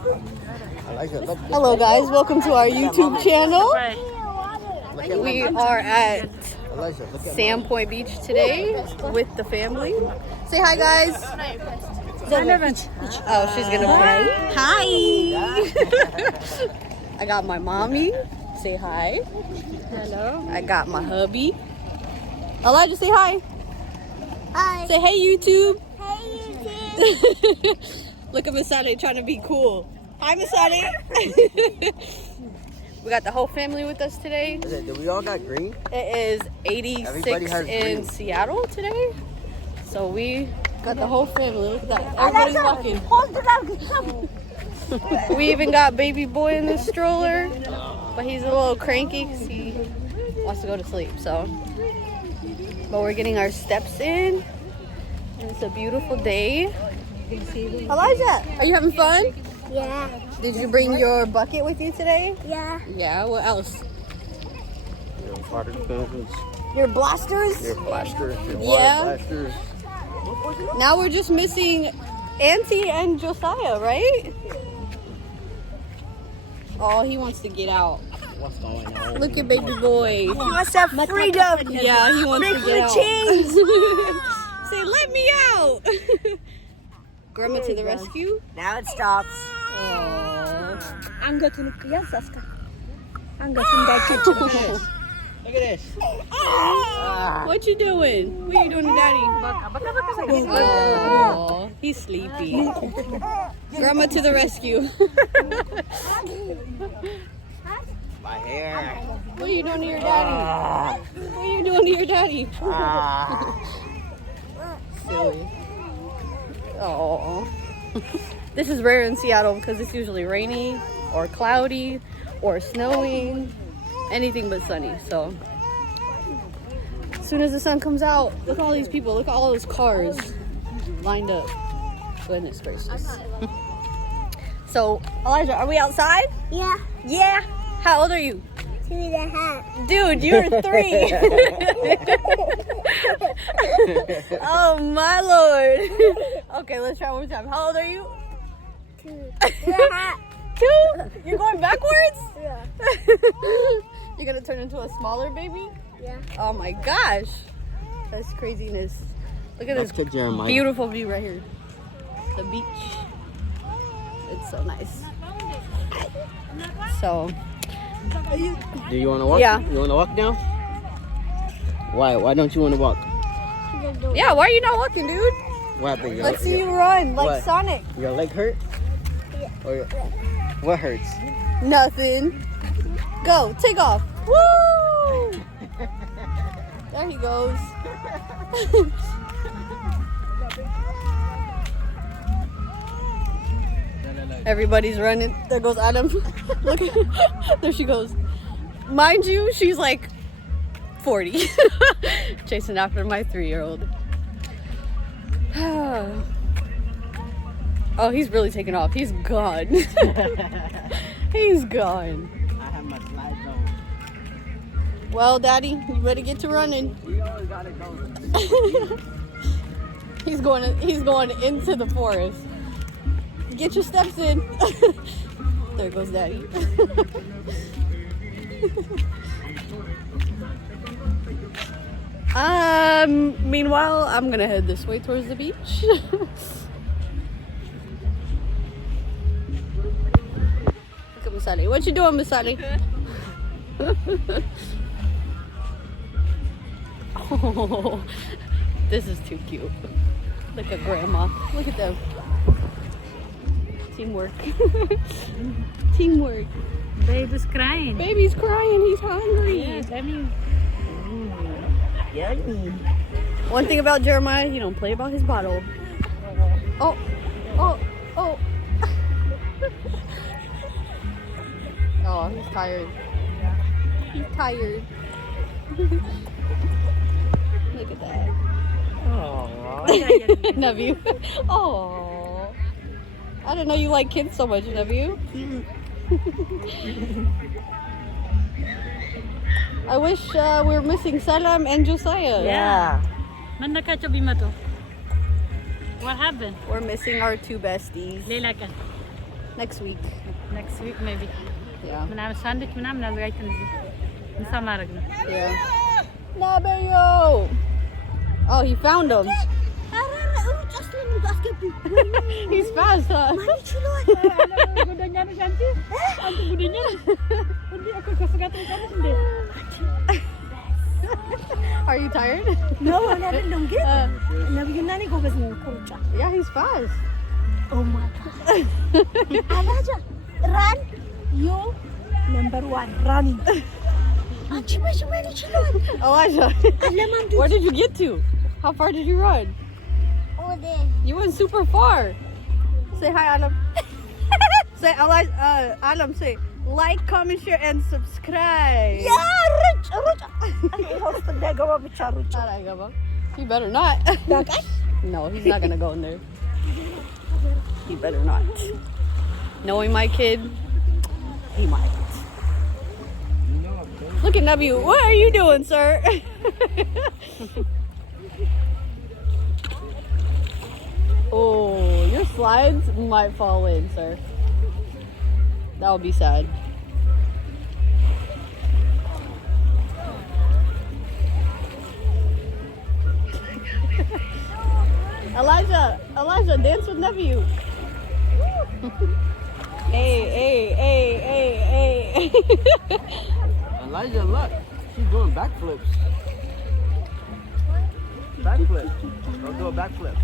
Hello guys, welcome to our YouTube channel. We are at Sandpoint Beach today with the family. Say hi guys. Oh, she's gonna play. Hi. I got my mommy. Say hi. Hello. I got my hubby. Elijah, say hi. Hi. Say hey YouTube. Hey, YouTube. Look at Masade trying to be cool. Hi Masade. We got the whole family with us today. Do we all got green? It is 86 in green. Seattle today. So we got the whole family. Look at that. Everybody's walking. Hold it up. We even got baby boy in the stroller. But he's a little cranky because he wants to go to sleep. So, but we're getting our steps in. And it's a beautiful day. Elijah, are you having fun? Yeah. Did you bring your bucket with you today? Yeah. Yeah, what else? Your water fountains, Your blasters? your blasters, your Yeah. water blasters. Now we're just missing Auntie and Josiah, right? Oh, he wants to get out. What's going on? Look at baby boy. He wants to have freedom. Yeah, he wants to Break get the out. chains. Say, let me out. Grandma to the rescue. Now it stops. Oh. I'm going to yes, Saska. I'm going to that kitchen. Look at this. What you doing? What you doing to Daddy? Oh, he's sleepy. Grandma to the rescue. My hair. What are you doing to your daddy? What are you doing to your daddy? Silly. Oh. This is rare in Seattle because it's usually rainy or cloudy or snowing. Anything but sunny. So as soon as the sun comes out, look at all these people. Look at all those cars lined up. Goodness gracious. So Elijah, are we outside? Yeah. Yeah. How old are you? 2.5. Dude, you're 3. Oh my lord. Okay, let's try one more time. How old are you? 2.5. 2? You're going backwards? Yeah. You're gonna turn into a smaller baby? Yeah. Oh my gosh. That's craziness. Look at Let's this get Jeremiah. beautiful view right here. The beach. It's so nice. So, Do you want to walk? Yeah. You want to walk down? Why? Why don't you want to walk? yeah, why are you not walking, dude? What happened? Let's see you run like What? Sonic. Your leg hurt? Or what hurts? Nothing. Go, take off. Woo! There he goes. Everybody's running. There goes Adam. Look at there she goes. Mind you, she's like 40. Chasing after my 3-year-old. Oh, he's really taking off. He's gone. He's gone. I have my slides on. Well, Daddy, you better get to running. We always gotta go. He's going into the forest. Get your steps in. There goes Daddy. Meanwhile, I'm gonna head this way towards the beach. Look at Masadi. What you doing, Masadi? Oh, this is too cute. Look at Grandma. Look at them. Teamwork. Teamwork. Baby's crying. Baby's crying. He's hungry. Yeah, let me. One thing about Jeremiah, he don't play about his bottle. Oh, oh, oh. Oh, he's tired. He's tired. Look at that. Nephew. Oh. I didn't know you like kids so much, nephew. I wish we were missing Salam and Josiah. Yeah. Manda ka Chobima to. What happened? We're missing our 2 besties. Leila ka. next week. Next week maybe. Yeah. ምናምን ሳንድዊች ምናምን አዘጋጅተን እዚህ ምሳ ማድረግ ነው። Yeah. Nabayo! Oh, he found him. He's fast, huh? ጉደኛ ነሽ አንቺ? አንቺ ጉደኛ ነሽ? እንዴ እኮ ከሱ ጋር ትወጣለሽ እንዴ? Are you tired? No, እኔ አይደለም ግን ነብዩና እኔ ጎበዝ ነን እኮ ሩጫ። Yeah, he's fast. Oh my God. አላጃ run you number 1 run. አንቺ መሽመን ይችላል። Elijah, where did you get to? How far did you run? You went super far. Say hi, Alam. Say, Alam, say, like, comment, share, and subscribe. Yeah, ሩጫ ሆስት እንደገባ ብቻ ሩጫ። He better not. በቃሽ No, he's not gonna go in there. He better not. Knowing my kid, he might. Look at Nabi. What are you doing, sir? Oh, your slides might fall in, sir. That would be sad. Elijah, dance with nephew. Hey. Elijah, look. She's doing backflips. Backflip. I'll do a backflip.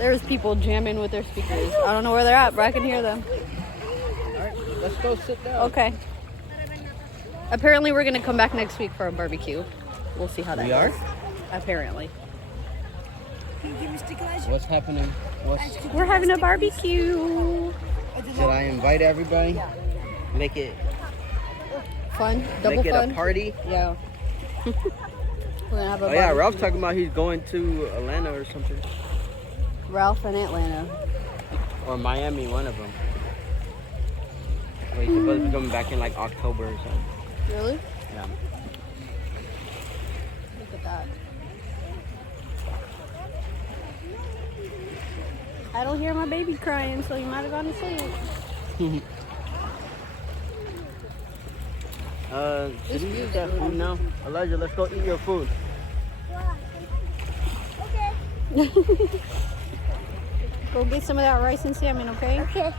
There's people jamming with their speakers. I don't know where they're at, but I can hear them. Alright, let's go sit down. Okay. Apparently, we're gonna come back next week for a barbecue. We'll see how that We are? goes. Apparently. What's happening? We're having a barbecue. Should I invite everybody? Make it Fun. Double make it fun. a party? Yeah. We're gonna have a Oh yeah, barbecue. Ralph's talking about he's going to Atlanta or something. Ralph in Atlanta. Or Miami, one of them. Well, he's supposed to be coming back in like October or something. Really? Yeah. Look at that. I don't hear my baby crying, so you might have gone to sleep. Should we use that food now? Elijah, let's go eat your food. Go get some of that rice and salmon, okay? Okay.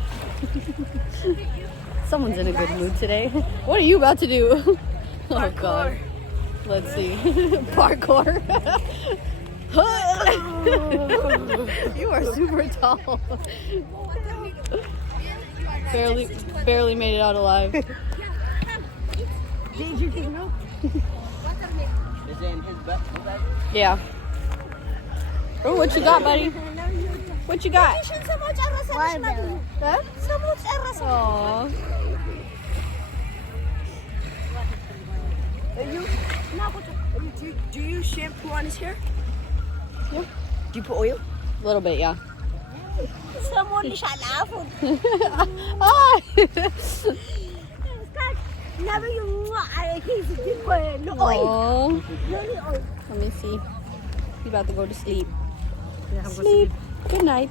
Someone's in a good mood today. What are you about to do? Oh God. Let's see. Parkour. You are super tall. Barely made it out alive. Is it in his bag? Yeah. Oh, what you got, buddy? What you got? Huh? Aw. Do you shampoo on his hair? Yeah. Do you put oil? A little bit, yeah. Someone shalafu. Ah! Never you he's different. No oil. Oh. No oil. Let me see. You about to go to sleep. Sleep. Good night.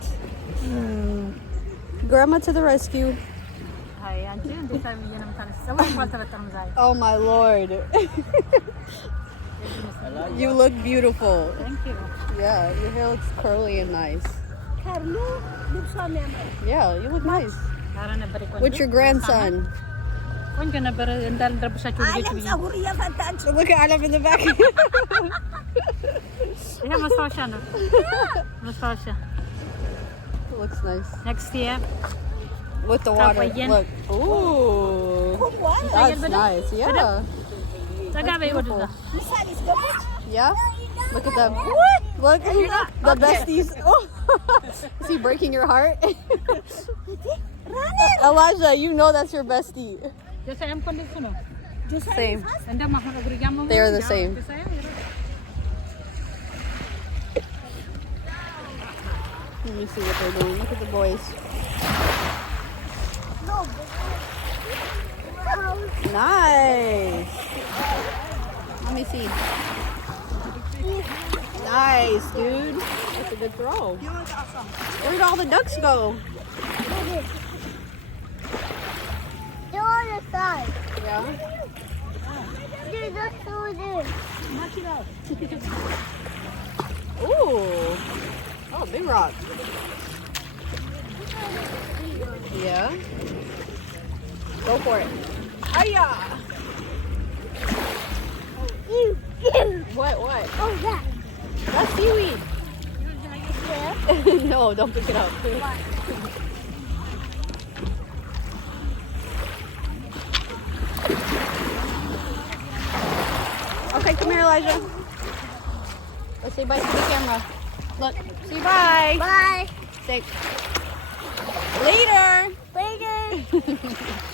Grandma to the rescue. አይ አንቺ እንዴት አብዬ ነው የምታነሺው? ሰዎች አልተበጠሩም ዛሬ። Oh my lord. You look beautiful. Thank you. Yeah, your hair looks curly and nice. Carlo, ልብሷ የሚያምር Yeah, you look nice. ኧረ ነበር ቆንጆ። With your grandson. ቆንጆ ነበር እንዳልደረብሻቸው ልጆች አለም ብዬ። ፀጉር እየፈታች Look at Alam in the back. ይሄ ማስታወሻ ነው። ማስታወሻ። Looks nice. Next year. With the water. Kawayan. Look. Ooh. That's nice. Yeah. ጠጋ በይ ወደዛ። ምሳሌ ስገባች Yeah? Look at them. Look. The besties. Oh. Is he breaking your heart? Elijah, you know that's your bestie. ጆሳያም እኮ እንደሱ ነው። Same. እንደማሁን እግር እያመመው They are the same. Let me see what they're doing. Look at the boys. Nice. Let me see. Nice, dude. That's a good throw. Where did all the ducks go? They're on the side. Yeah. They're just over there. Knock it out. Ooh. Oh, big rock. Yeah. Go for it. Hiya! Ew, ew. What? Oh, that. That's seaweed. Yeah. No, don't pick it up. Okay, come here, Elijah. Let's say bye to the camera. Look, say bye. Bye. Say later. Later.